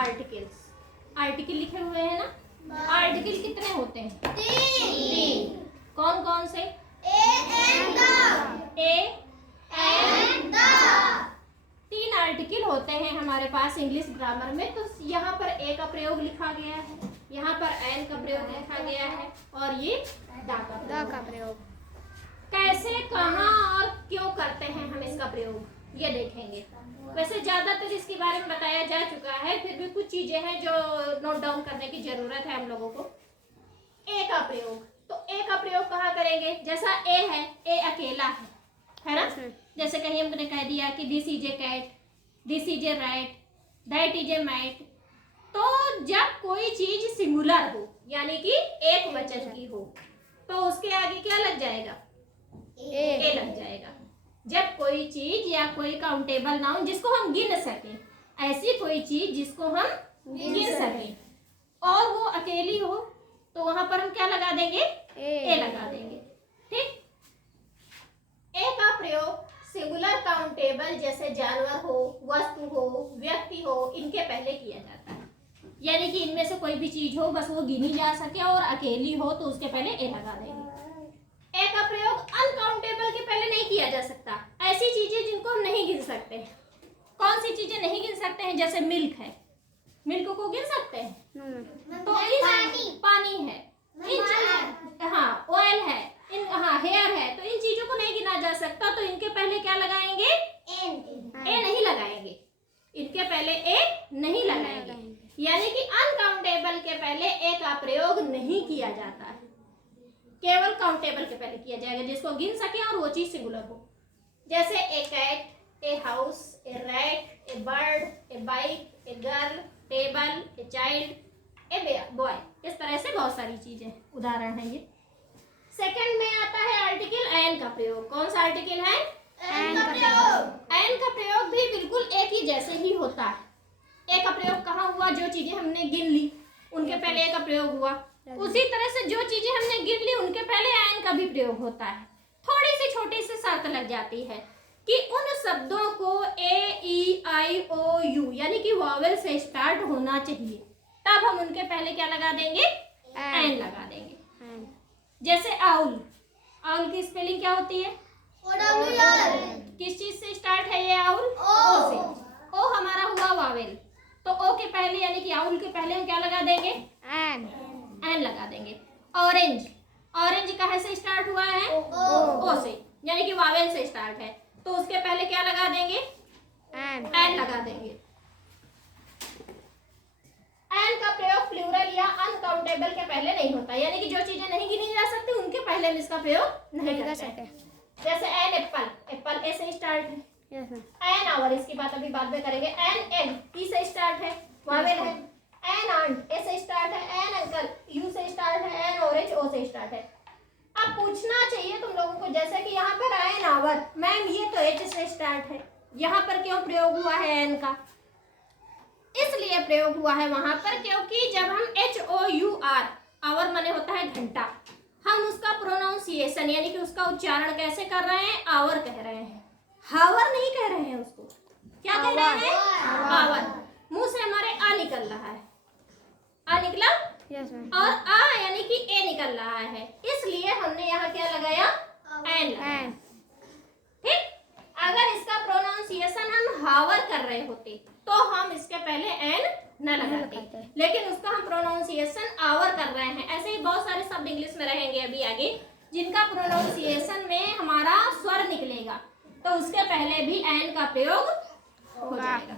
Articles. Article लिखे हुए हैं ना, आर्टिकल कितने होते हैं? 3। कौन कौन से? तीन आर्टिकल होते हैं हमारे पास इंग्लिश ग्रामर में। तो यहाँ पर ए का प्रयोग लिखा गया है, यहाँ पर एन का प्रयोग लिखा गया है और ये दा का प्रयोग। कैसे, कहाँ और क्यों करते हैं हम इसका प्रयोग, ये देखेंगे। वैसे ज्यादातर इसके बारे में बताया जा चुका है, फिर भी कुछ चीजें हैं जो नोट डाउन करने की जरूरत है हम लोगों को। ए का प्रयोग, तो ए का प्रयोग कहाँ करेंगे? जैसा ए है, ए अकेला है ना? जैसे कहीं हमने कह दिया कि this is a cat, this is a rat, that is a mat. तो जब कोई चीज सिंगुलर हो यानी कि एक वचन की हो तो उसके आगे क्या लग जाएगा? ए लग जाएगा। जब कोई चीज या कोई काउंटेबल नाउन जिसको हम गिन सकें, ऐसी कोई चीज जिसको हम गिन सकें और वो अकेली हो तो वहां पर हम क्या लगा देंगे? ए लगा देंगे। ठीक। ए का प्रयोग सिंगुलर काउंटेबल जैसे जानवर हो, वस्तु हो, व्यक्ति हो, इनके पहले किया जाता है। यानी कि इनमें से कोई भी चीज हो बस वो गिनी जा सके और अकेली हो तो उसके पहले ए लगा देंगे। ए का प्रयोग अनकाउंटेबल के पहले नहीं किया जा सकता। ऐसी चीजें जिनको हम नहीं गिन सकते। कौन सी चीजें नहीं गिन सकते हैं? जैसे मिल्क है, मिल्क को गिन सकते हैं? तो पानी है, हाँ ऑयल है, हेयर है, तो इन चीजों को नहीं गिना जा सकता। तो इनके पहले क्या लगाएंगे? ए नहीं लगाएंगे, इनके पहले ए नहीं लगाएंगे। यानी कि अनकाउंटेबल के पहले ए का प्रयोग नहीं किया जाता है, केवल काउंटेबल के पहले किया जाएगा जिसको गिन सके और वो चीज सिंगुलर हो। जैसे a cat, a house, a rat, a bird, a bike, a girl, table, a child, a boy. इस तरह से बहुत सारी चीजें उदाहरण है ये। सेकंड में आता है आर्टिकल एन का प्रयोग। कौन सा आर्टिकल है? एन का प्रयोग। एन का प्रयोग भी बिल्कुल एक ही जैसे ही होता है। ए का प्रयोग कहाँ हुआ? जो चीजें हमने गिन ली उनके पहले ए का प्रयोग हुआ। उसी तरह से जो चीजें हमने गिन ली उनके पहले एन का भी प्रयोग होता है। थोड़ी सी छोटी सी शर्त लग जाती है कि उन शब्दों को ए, ई, आई, ओ, यू यानी कि वॉवेल से स्टार्ट होना चाहिए, तब हम उनके पहले क्या लगा देंगे? एन लगा देंगे। जैसे आउल, आउल की स्पेलिंग क्या होती है? किस चीज से स्टार्ट है ये आउल? ओ से। ओ हमारा हुआ वावेल, तो ओ के पहले यानी कि आउल के पहले हम क्या लगा देंगे? एन लगा देंगे। ऑरेंज, ऑरेंज कहाँ से स्टार्ट हुआ है? ओ से, यानी कि वावेल से स्टार्ट है, तो उसके पहले क्या लगा देंगे? एन लगा देंगे। एन का प्रयोग प्लूरल या अनकाउंटेबल के पहले नहीं होता, यानी कि जो चीजें नहीं गिनी जा सकती उनके पहले हम इसका प्रयोग नहीं कर सकते। जैसे एन एप्पल, एप्पल ए से स्टार्ट है। एन आवर, इसकी बात अभी बाद में करेंगे। एन एग, ई से स्टार्ट है, वावेल है। एन आंट, ए से स्टार्ट है। एन अंकल, यू से स्टार्ट है। एन ऑरेंज, ओ से स्टार्ट है। अब पूछना चाहिए तुम लोगों को, जैसे कि यहाँ पर एन आवर, मैम ये तो एच से स्टार्ट है, यहाँ पर क्यों प्रयोग हुआ है एन का? इसलिए प्रयोग हुआ है वहां पर क्योंकि जब हम HOUR, आवर माने होता है घंटा, हम उसका प्रोनाउंसिएशन यानी कि उसका उच्चारण कैसे कर रहे हैं? आवर कह रहे हैं, हावर नहीं कह रहे हैं उसको। क्या कह रहे हैं? आवर। मुंह से हमारे आ निकल रहा है, आ निकला, और आ यानी कि ए निकल रहा है, इसलिए हमने यहाँ क्या लगाया? एन लगाया। ठीक। अगर इसका प्रोनाउंसिएशन हम हावर कर रहे होते तो हम इसके पहले एन न लगाते, लेकिन उसका हम प्रोनाउंसिएशन आवर कर रहे हैं। ऐसे ही बहुत सारे शब्द इंग्लिश में रहेंगे अभी आगे जिनका प्रोनाउंसिएशन में हमारा स्वर निकलेगा, तो उसके पहले भी एन का प्रयोग हो जाएगा।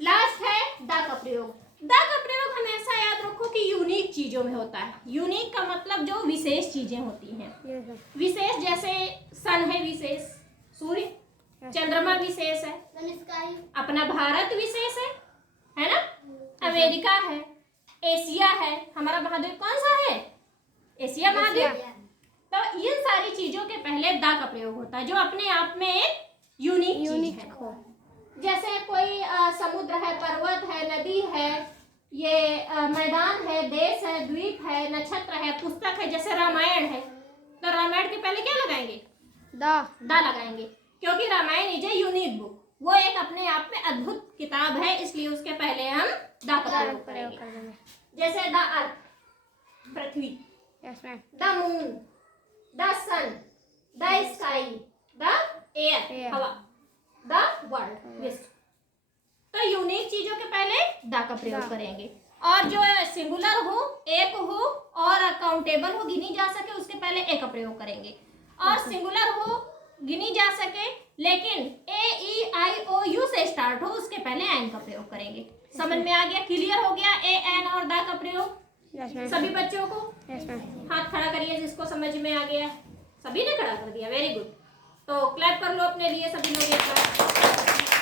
लास्ट है द का प्रयोग। द का प्रयोग हमेशा याद रखो कि यूनिक चीजों में होता है। यूनिक का मतलब जो विशेष चीजें होती हैं। विशेष जैसे सन है विशेष, सूर्य, चंद्रमा विशेष है, अपना भारत विशेष है ना? अमेरिका है, एशिया है, हमारा महाद्वीप कौन सा है? एशिया महाद्वीप। तो इन सारी चीजों के पहले द का प्रयोग होता है जो अपने आप में एक यूनिक चीज है। जैसे कोई समुद्र है, पर्वत है, नदी है, ये मैदान है, देश है, द्वीप है, नक्षत्र है, पुस्तक है। जैसे रामायण है तो रामायण के पहले क्या लगाएंगे? द लगाएंगे, क्योंकि Ramayan is a unique book, वो एक अपने आप में अद्भुत किताब है, इसलिए उसके पहले हम द का प्रयोग करेंगे। जैसे द अर्थ, पृथ्वी, the moon, the sun, the sky, the air, हवा, द वर्ल्ड, विश्व। तो यूनिक चीजों के पहले द का प्रयोग करेंगे, और जो सिंगुलर हो, एक हो और काउंटेबल हो, गिनी जा सके, उसके पहले ए का प्रयोग करेंगे। और सिंगुलर हो, गिनी जा सके लेकिन ए ई आई ओ यू से स्टार्ट हो, उसके पहले एन का प्रयोग करेंगे। समझ में आ गया? क्लियर हो गया ए एन और द का प्रयोग सभी बच्चों को? हाथ खड़ा करिए जिसको समझ में आ गया। सभी ने खड़ा कर दिया, वेरी गुड। तो क्लैप कर लो अपने लिए सभी लोग एक बार।